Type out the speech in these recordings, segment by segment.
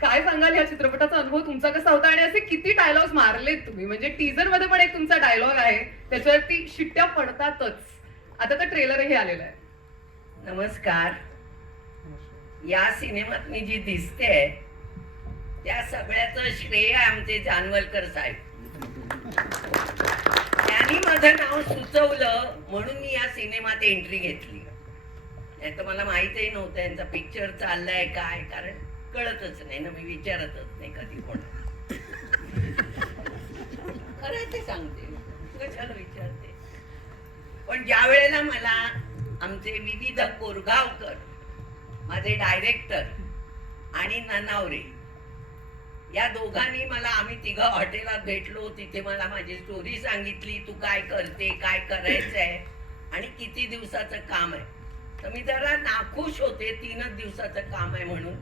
काय सांगाल या चित्रपटाचा अनुभव तुमचा कसा होता आणि असे किती डायलॉग्स मारलेत तुम्ही? म्हणजे टीजर मध्ये पण एक तुमचा डायलॉग आहे त्याच्यावरती शिट्ट्या पडतातच. आता तर ट्रेलरही आलेलं आहे. नमस्कार. या सिनेमात मी जी दिसते त्या सगळ्याचं श्रेय आमचे जानवलकर साहेब. त्यांनी माझं नाव सुचवलं म्हणून मी या सिनेमात एंट्री घेतली. नाही तर मला माहितही नव्हतं यांचा पिक्चर चाललाय काय, कारण कळतच नाही ना, मी विचारतच नाही कधी कोण. खरं ते सांगते, कशाला विचारते. पण ज्या वेळेला मला आमचे विविध कोरगावकर, माझे डायरेक्टर आणि ननावरे या दोघांनी मला, आम्ही तिघं हॉटेलात भेटलो, तिथे मला माझी स्टोरी सांगितली, तू काय करते, काय करायचंय आणि किती दिवसाचं काम आहे. तर मी जरा नाखुश होते, 3च दिवसाचं काम आहे म्हणून.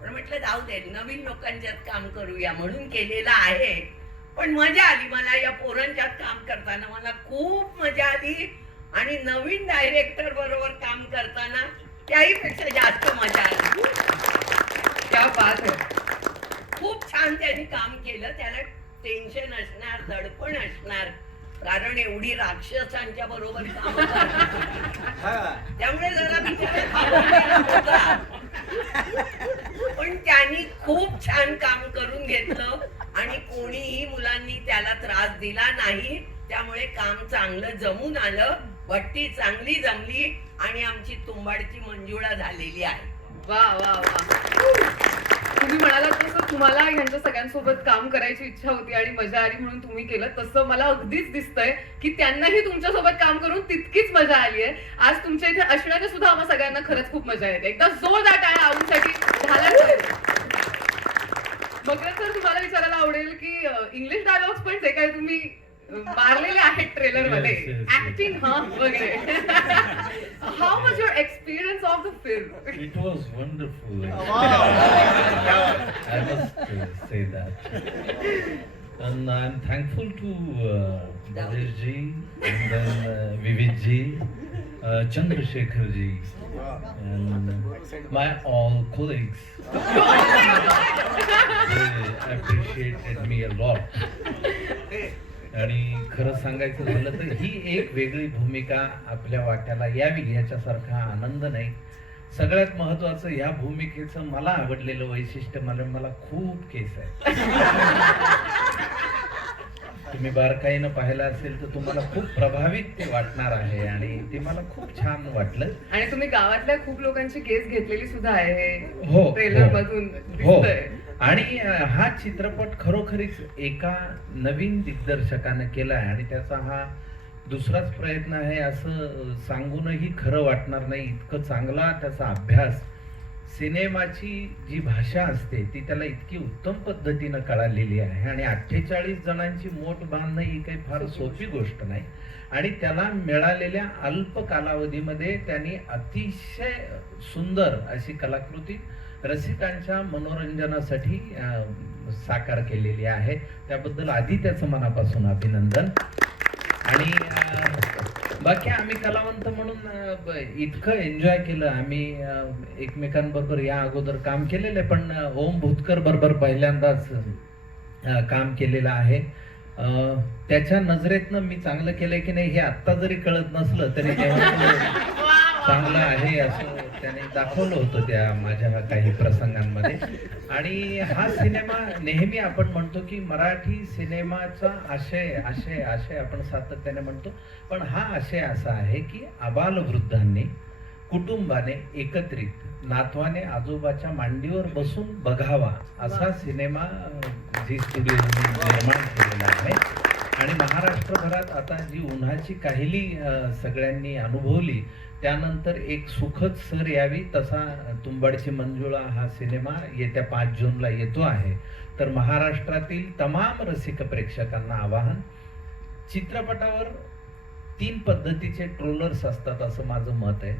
पण म्हटलं जाऊ दे, नवीन लोकांच्यात काम करूया म्हणून केलेलं आहे. पण मजा आली मला या पोरांच्यात काम करताना, मला खूप मजा आली. आणि नवीन डायरेक्टर बरोबर काम करताना त्याही पेक्षा जास्त मजा आली. क्या बात आहे. खूप छान त्यांनी काम केलं. त्याला टेन्शन असणार, दडपण असणार, कारण एवढी राक्षसांच्या बरोबर काम करणार. त्यामुळे जरा बिचारा थांबलेला होता. पण त्यांनी खूप छान काम करून घेतलं आणि कोणीही मुलांनी त्याला त्रास दिला नाही. त्यामुळे काम चांगलं जमून आलं, भट्टी चांगली जमली आणि आमची तुंबाडची मंजुळा झालेली आहे. वा वा वा. तुम्ही म्हणालात तसं तुम्हाला यांच्या सगळ्यांसोबत काम करायची इच्छा होती आणि मजा आली म्हणून तुम्ही केलं. तसं मला अगदीच दिसतंय की त्यांनाही तुमच्यासोबत काम करून तितकीच मजा आली आहे. आज तुमच्या इथे असण्याची सुद्धा आम्हा सगळ्यांना खरंच खूप मजा येते. एकदा जोरदार टाळ्या आवडीसाठी झाला. मग सर तुम्हाला विचारायला आवडेल की इंग्लिश डायलॉग्स पण जे काही तुम्ही मारलेले आहेत ट्रेलर मध्ये, ऍक्टिंग हा वगैरे, how was your experience of the film? It was wonderful. I must say that. And I'm thankful to Nadesh ji and then Vivid ji, Chandrasekhar ji, and my all colleagues. They appreciated me a lot. आणि खरं सांगायचं झालं तर ही एक वेगळी भूमिका आपल्या वाट्याला यावी याच्यासारखा आनंद नाही. सगळ्यात महत्वाचं या भूमिकेचं मला आवडलेलं वैशिष्ट्य, मला खूप केस आहे. तुम्ही बारकाईनं पाहिलं असेल तर तुम्हाला खूप प्रभावित ते वाटणार आहे आणि ते मला खूप छान वाटलं. आणि तुम्ही गावातल्या खूप लोकांची केस घेतलेली सुद्धा आहे हो, ट्रेलर मधून हो. दिसतंय. आणि हा चित्रपट खरोखरीच एका नवीन दिग्दर्शकाने केला आहे आणि त्याचा हा दुसराच प्रयत्न आहे असं सांगूनही खरं वाटणार नाही. इतकं चांगला त्याचा अभ्यास, सिनेमाची जी भाषा असते ती त्याला इतकी उत्तम पद्धतीनं कळालेली आहे आणि 48 जणांची मोठ बांधणं ही काही फार सोपी गोष्ट नाही. आणि त्याला मिळालेल्या अल्प कालावधीमध्ये त्यांनी अतिशय सुंदर अशी कलाकृती रसिकांच्या मनोरंजनासाठी साकार केलेली आहे. त्याबद्दल आधी त्याचं मनापासून अभिनंदन. आणि बाकी आम्ही कलावंत म्हणून इतकं एन्जॉय केलं. आम्ही एकमेकांबरोबर या अगोदर काम केलेलं आहे, पण ओम भूतकर बरोबर पहिल्यांदाच काम केलेलं आहे. त्याच्या नजरेतनं मी चांगलं केलंय की नाही हे आत्ता जरी कळत नसलं तरी चांगलं आहे असं त्याने दाखवलं होतं त्या माझ्या काही प्रसंगांमध्ये. आणि हा सिनेमा नेहमी आपण म्हणतो की मराठी सिनेमाचा आशय आशय आशय आपण सातत्याने म्हणतो, पण हा आशय असा आहे की आबालवृद्धांनी कुटुंबाने एकत्रित नातवाने आजोबाच्या मांडीवर बसून बघावा असा सिनेमा झी स्टुडिओने निर्माण केलेला आहे. आणि महाराष्ट्रभरात आता जी उन्हाची काहिली सगळ्यांनी अनुभवली त्यानंतर एक सुखद सर यावी तसा तुंबाडची मंजुळा हा सिनेमा येत्या 5 जूनला येतो आहे. तर महाराष्ट्रातील तमाम रसिक प्रेक्षकांना आवाहन, चित्रपटावर 3 पद्धतीचे ट्रोलर्स असतात असं माझं मत आहे.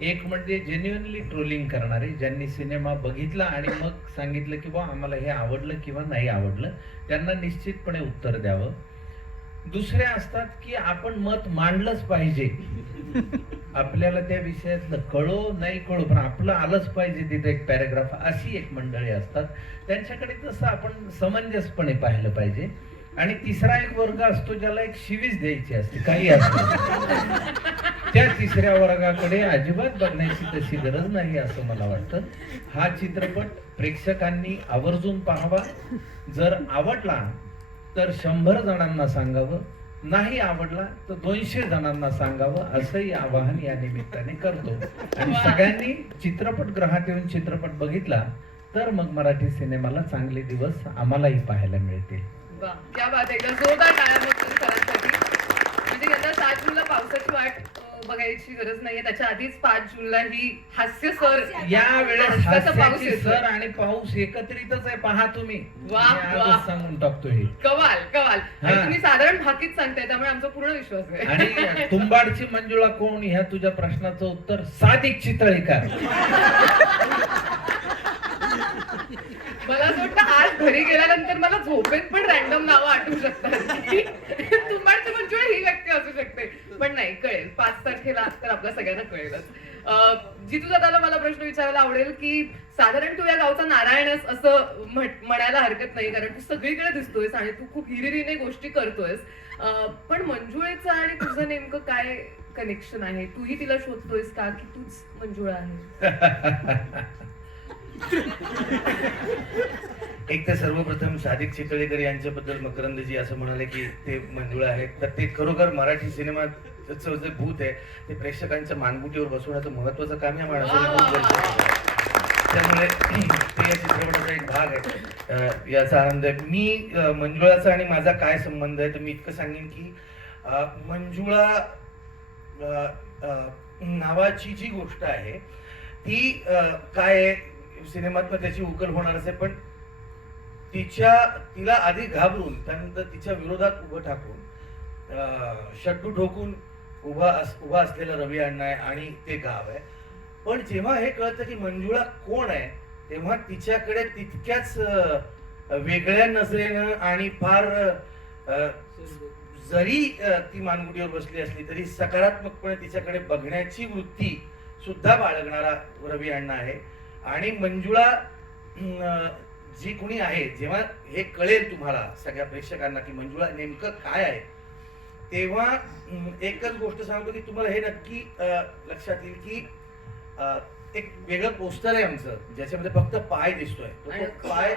एक म्हणजे जेन्युइनली ट्रोलिंग करणारे, ज्यांनी सिनेमा बघितला आणि मग सांगितलं की बा आम्हाला हे आवडलं किंवा नाही आवडलं, त्यांना निश्चितपणे उत्तर द्यावं. दुसऱ्या असतात की आपण मत मांडलंच पाहिजे, आपल्याला त्या विषयातलं कळो नाही कळो पण आपलं आलंच पाहिजे तिथे एक पॅराग्राफ, अशी एक मंडळी असतात. त्यांच्याकडे तसं आपण समंजसपणे पाहिलं पाहिजे. आणि तिसरा एक वर्ग असतो ज्याला एक शिवीच द्यायची असते, काही असतं. त्या तिसऱ्या वर्गाकडे अजिबात बघण्याची तशी गरज नाही असं मला वाटतं. हा चित्रपट प्रेक्षकांनी आवर्जून पाहावा. जर आवडला तर 100 जणांना सांगावं, नाही आवडला तर 200 जणांना सांगावं, असंही आवाहन या निमित्ताने करतो. आणि सगळ्यांनी चित्रपटगृहात येऊन चित्रपट बघितला तर मग मराठी सिनेमाला चांगले दिवस आम्हालाही पाहायला मिळतील. वा, क्या बात आहे. एकदा जोरदार टाळ्या मग सरांसाठी. म्हणजे यंदा 7 जूनला पावसाची वाट बघायची गरज नाहीये, त्याच्या आधीच 5 जूनला ही हास्य सर या वेळेस हास्याचा पाऊस हास्याची येतोय. सर आणि पाऊस एकत्रितच आहे, पहा तुम्ही. वाह, मी वाह. आजच सांगून टाकतो हे. कवाल कवाल. आणि हा. तुम्ही साधारण भाकीत सांगताय त्यामुळे आमचा पूर्ण विश्वास आहे. आणि तुंबाडची मंजुळा कोण, ह्या तुझ्या प्रश्नाचं उत्तर सादिक चितळीकर. मला असं वाटतं आज घरी गेल्यानंतर मला झोपेत पण रॅन्डम नावं आठवू शकतात. तुंबाडची मंजुळा ही व्यक्ती असू शकते, पण नाही, कळेल 5 तारखेला तर आपल्या सगळ्यांना कळेलच. जितू दादाला मला प्रश्न विचारायला आवडेल की साधारण तू या गावचा नारायणस असं म्हणायला हरकत नाही, कारण तू सगळीकडे दिसतोयस आणि तू खूप हिरिरीने गोष्टी करतोयस. पण मंजुळेचं आणि तुझं नेमकं काय कनेक्शन आहे? तूही तिला शोधतोयस का की तूच मंजुळा आहे? एक तर सर्वप्रथम सादिक चितळेकर यांच्याबद्दल मकरंदजी असं म्हणाले की ते मंजुळा आहेत, तर ते खरोखर मराठी सिनेमाचं जे भूत आहे ते प्रेक्षकांच्या मानगुटीवर बसवण्याचं महत्वाचं काम या माणसाने खूप गरजेचं आहे. त्यामुळे ते या चित्रपटाचा एक भाग आहे, याचा आनंद आहे. मी मंजुळाचा आणि माझा काय संबंध आहे तर मी इतकं सांगेन की मंजुळा नावाची जी गोष्ट आहे ती काय आहे, सिनेमात त्याची उकल होणार असेल, पण तिला आधी घाबरून त्यानंतर तिच्या विरोधात उभं ठाकून शट्टू ठोकून उभा असलेला रवी अण्णा आहे आणि ते गाव आहे. पण जेव्हा हे कळतं की मंजुळा कोण आहे तेव्हा तिच्याकडे तितक्याच वेगळ्या नजरेनं आणि फार जरी ती मानगुटीवर बसली असली तरी सकारात्मकपणे तिच्याकडे बघण्याची वृत्ती सुद्धा बाळगणारा रवी अण्णा आहे. आणि मंजुळा जी कोणी आहे, जेव्हा हे कळेल तुम्हाला सगळ्या प्रेक्षकांना की मंजुळा नेमकं काय आहे, तेव्हा एकच गोष्ट सांगतो की तुम्हाला हे नक्की लक्षात येईल की एक वेगळं पोस्टर आहे आमचं ज्याच्यामध्ये फक्त पाय दिसतोय. तो पाय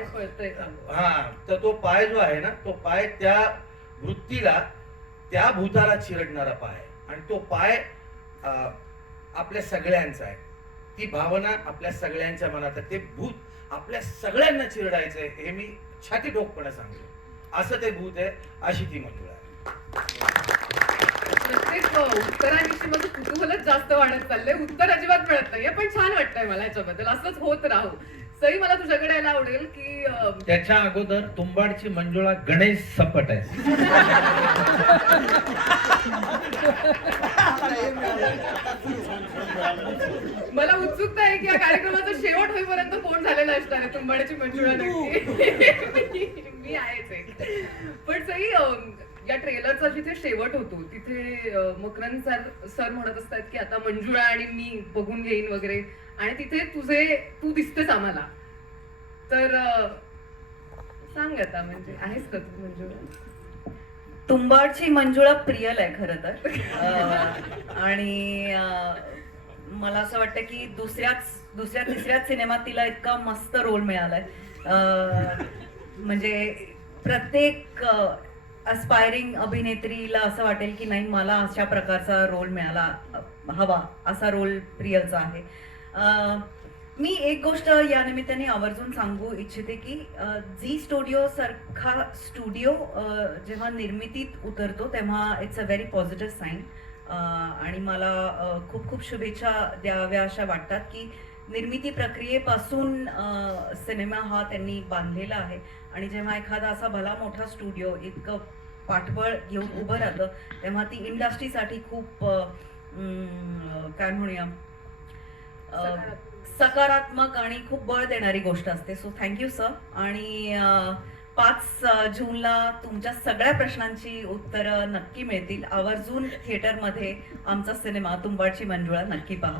तर तो पाय जो आहे ना, तो पाय त्या वृत्तीला, त्या भूताला चिरडणारा पाय आहे. आणि तो पाय आपल्या सगळ्यांचा आहे, ती भावना आपल्या सगळ्यांच्या मनात आहे, ते भूत आपल्या सगळ्यांना चिरडायचंय हे मी छाती ठोकपणे सांगतो. असं ते भूत आहे, अशी ती मंजुळा आहे. प्रत्येक उत्तराविषयी माझं कुतूहलच जास्त वाढत चाललंय. उत्तर अजिबात मिळत नाहीये, पण छान वाटतंय मला याच्याबद्दल. असंच होत राहू. सई, मला तुझ्याकडे यायला आवडेल की त्याच्या अगोदर तुंबाडची मंजुळा गणेश सपट आहे. मला उत्सुकता आहे की या कार्यक्रमाचा शेवट होईपर्यंत फोन झालेला असणार आहे तुंबाडची मंजुळा नक्की. मी आहेच आहे. पण सई, या ट्रेलरचा जिथे शेवट होतो तिथे मकरंद सर म्हणत असतात की आता मंजुळा आणि मी बघून घेईन वगैरे, आणि तिथे तू दिसतेस आम्हाला. तर सांग आता, म्हणजे आहेस का तू मंजुळा? तुंबाडची मंजुळा प्रियल आहे खरं तर. आणि मला असं वाटतं की दुसऱ्या तिसऱ्याच सिनेमात तिला इतका मस्त रोल मिळालाय. म्हणजे प्रत्येक अस्पायरिंग अभिनेत्रीला असं वाटेल की नाही, मला अशा प्रकारचा रोल मिळाला हवा, असा रोल प्रियलचा आहे. मी एक गोष्ट या निमित्ताने आवर्जून सांगू इच्छिते की झी स्टुडिओ सारखा स्टुडिओ जेव्हा निर्मितीत उतरतो तेव्हा it's a very positive sign. आणि मला खूप खूप शुभेच्छा द्याव्या अशा वाटतात की निर्मिती प्रक्रियेपासून सिनेमा हा त्यांनी बांधलेला आहे. आणि जेव्हा एखादा असा भला मोठा स्टुडिओ इतकं पाठबळ घेऊन उभं राहतं तेव्हा ती इंडस्ट्रीसाठी खूप काय म्हणूया सकारात्मक आणि खूप बळ देणारी गोष्ट असते. So thank you sir. आणि 5 जूनला तुमच्या सगळ्या प्रश्नांची उत्तरं नक्की मिळतील. आवर्जून थिएटरमध्ये आमचा सिनेमा तुंबाडची मंजुळा नक्की पहा.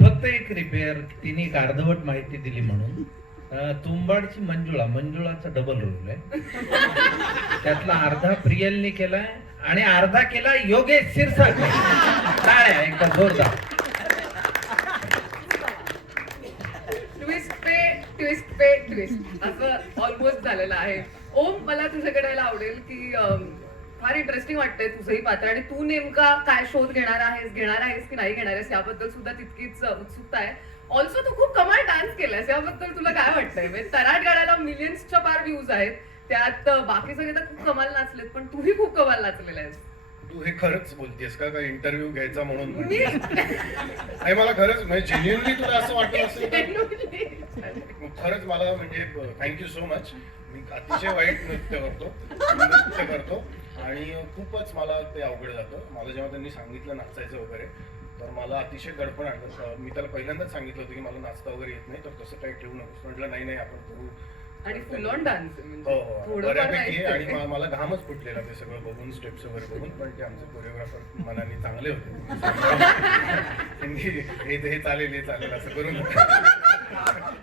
फक्त एक रिपेअर, तिने एक अर्धवट माहिती दिली म्हणून. तुंबाडची मंजुळाचा डबल रोल आहे. त्यातला अर्धा प्रियलनी केलाय आणि अर्धा केला योगेश क्षीरसागर. टाळ्या एकदा जोरदार. ट्विस्ट असं ऑलमोस्ट झालेलं आहे. ओम, मला तुझ्याकडे यायला आवडेल की फार इंटरेस्टिंग वाटतंय तुझंही पात्र, आणि तू नेमका काय शोध घेणार आहेस की नाही घेणार आहेस याबद्दल सुद्धा तितकीच उत्सुकता आहे. ऑल्सो तू खूप कमाल डान्स केलास, याबद्दल तुला काय वाटतंय? म्हणजे तराट गाण्याला मिलियन्सच्या पार व्ह्यूज आहेत, त्यात बाकी सगळे तर खूप कमाल नाचलेत, पण तूही खूप कमाल नाचलेला आहेस. तू हे खरंच बोलतेस का इंटरव्ह्यू घ्यायचा म्हणून मी नाही, मला खरंच म्हणजे जेन्युअनली तुला असं वाटत असेल तर खरंच मला म्हणजे थँक्यू सो मच. मी अतिशय वाईट नृत्य करतो आणि खूपच मला ते अवघड जातं. मला जेव्हा त्यांनी सांगितलं नाचायचं वगैरे तर मला अतिशय दडपण आणलं. मी त्याला पहिल्यांदाच सांगितलं होतं की मला नाचता वगैरे येत नाही, तर तसं काही ठेवू नकोस. म्हटलं नाही आपण करू. आणि फुल ऑन डान्स हो, बऱ्यापैकी. आणि मला घामच फुटलेला ते सगळं बघून, स्टेप्स वगैरे बघून. पण ते आमचे कोरिओग्राफर मनाने चांगले होते. हे चालेल असं करून.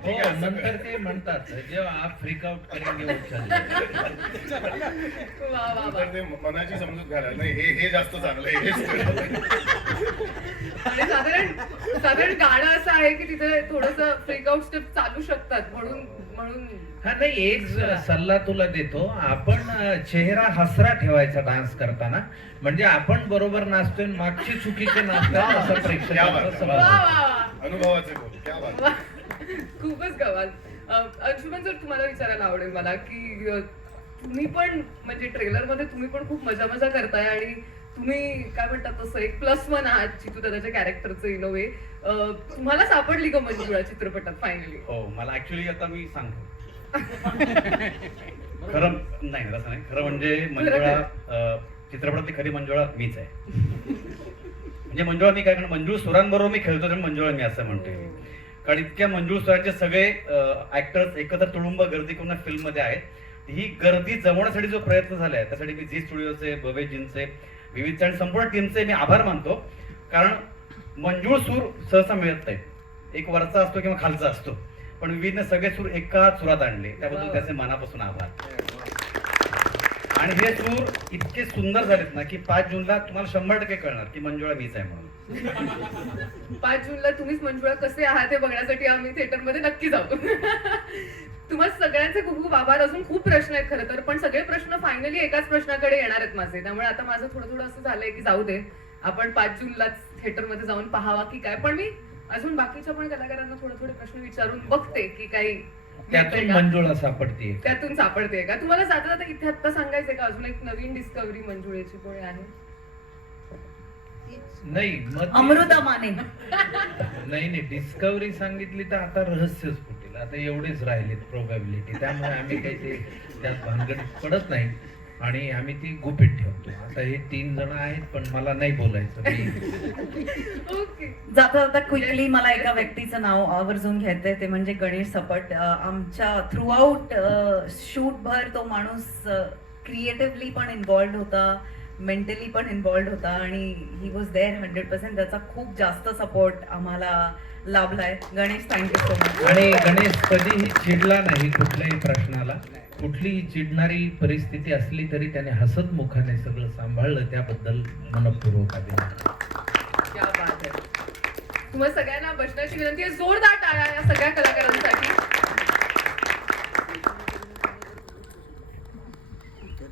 हो, नंतर ते म्हणतात जेव्हा आप फ्रीक आउट करेंगे वो चल. वा. ते मनाची समजूत घालायला नाही, हे जास्त चांगलं आहे, हेच करा. आणि साधारण गाणं असं आहे की तिथे थोडस फ्रीकआउट स्टेप चालू शकतात, म्हणून हा नाही, एक सल्ला तुला देतो. आपण चेहरा हसरा ठेवायचा डान्स करताना, म्हणजे आपण बरोबर नाचतोय आणि मागची चुकीचे नाचतात असं प्रेक्षकांचा क्या समज होतो. अनुभवाचे बोल, क्या बात. वा. खूपच गवाल. अंशुमन, जर तुम्हाला विचारायला आवडेल मला की तुम्ही पण म्हणजे ट्रेलर मध्ये तुम्ही पण खूप मजा करताय, आणि तुम्ही काय म्हणतात तसं एक +1 आहात चितू दादाच्या कॅरेक्टरचं इन अ वे. तुम्हाला सापडली का मंजुळा चित्रपटात फायनली? हो, मला ऍक्च्युली आता मी सांगतो खरं नाही, तसं नाही. खरं म्हणजे मंजुळा चित्रपटातली खरी मंजुळा मीच आहे. म्हणजे मंजुळा मी काय, कारण मंजूळ सुरांबरोबर मी खेळतो तर मंजुळा मी असं म्हणतोय. कारण इतक्या मंजूळ सुरांचे सगळे ऍक्टर्स एकत्र तुडुंब गर्दी करून फिल्म मध्ये आहेत. ही गर्दी जमवण्यासाठी जो प्रयत्न झालाय त्यासाठी मी झी स्टुडिओचे, भवेजींचे, विविधचे आणि संपूर्ण टीमचे मी आभार मानतो. कारण मंजूळ सूर सहसा मिळत नाही, एक वरचा असतो किंवा खालचा असतो, पण विविधने सगळे सूर एका सुरात आणले, त्याबद्दल त्याचे मनापासून आभार. आणि हे सूर इतके सुंदर झालेत ना की 5 जूनला तुम्हाला 100% कळणार की मंजुळा मीच आहे म्हणून. 5 जूनला तुम्हीच मंजुळा कसे आहात हे बघण्यासाठी आम्ही थिएटरमध्ये नक्की जाऊ. तुम्हाला सगळ्यांचे खूप आभार. अजून खूप प्रश्न आहेत खरं तर, पण सगळे प्रश्न फायनली एकाच प्रश्नाकडे येणार आहेत माझे. त्यामुळे आता माझं थोडं असं झालंय की जाऊ दे, आपण 5 जूनलाच थिएटरमध्ये जाऊन पाहावा की काय. पण मी अजून बाकीच्या पण कलाकारांना थोडे प्रश्न विचारून बघते की काही त्यातून मंजुळा सापडते. त्यातून सापडते का. तुम्हाला जाता इथे आता सांगायचंय का अजून एक नवीन डिस्कवरी मंजुळेची कोणी आहे? नाही, मग अमृता माने. नाही, डिस्कवरी सांगितली तर आता रहस्यच फुटेल. आता एवढेच राहिलेत प्रोबॅबिलिटी, त्यामुळे आम्ही काही ते त्यात भानगडीत पडत नाही आणि आम्ही ती गुपित ठेवतो. आता हे 3 जण आहेत, पण मला नाही बोलायचं. ओके. जाता क्विकली मला एका व्यक्तीचं नाव आवर्जून घ्यायचंय, ते म्हणजे गणेश सपट. आमच्या थ्रूआउट शूट भर तो माणूस क्रिएटिव्हली पण इन्व्हॉल्ड होता, मेंटली पण इन्व्हॉल्ड होता, आणि ही वॉज देअर 100%. त्याचा खूप जास्त सपोर्ट आम्हाला लाभलाय. Ganesh, thank you so much. आणि गणेश कधीही चिडला नाही कुठल्याही प्रश्नाला. कुठलीही चिडणारी परिस्थिती असली तरी त्याने हसत मुखाने सगळं सांभाळलं, त्याबद्दल मनपूर्वक अभिनंदन. क्या बात आहे. तुम्हाला सगळ्यांना बसण्याची विनंती आहे. जोरदार टाळ्या या सगळ्या कलाकारांसाठी.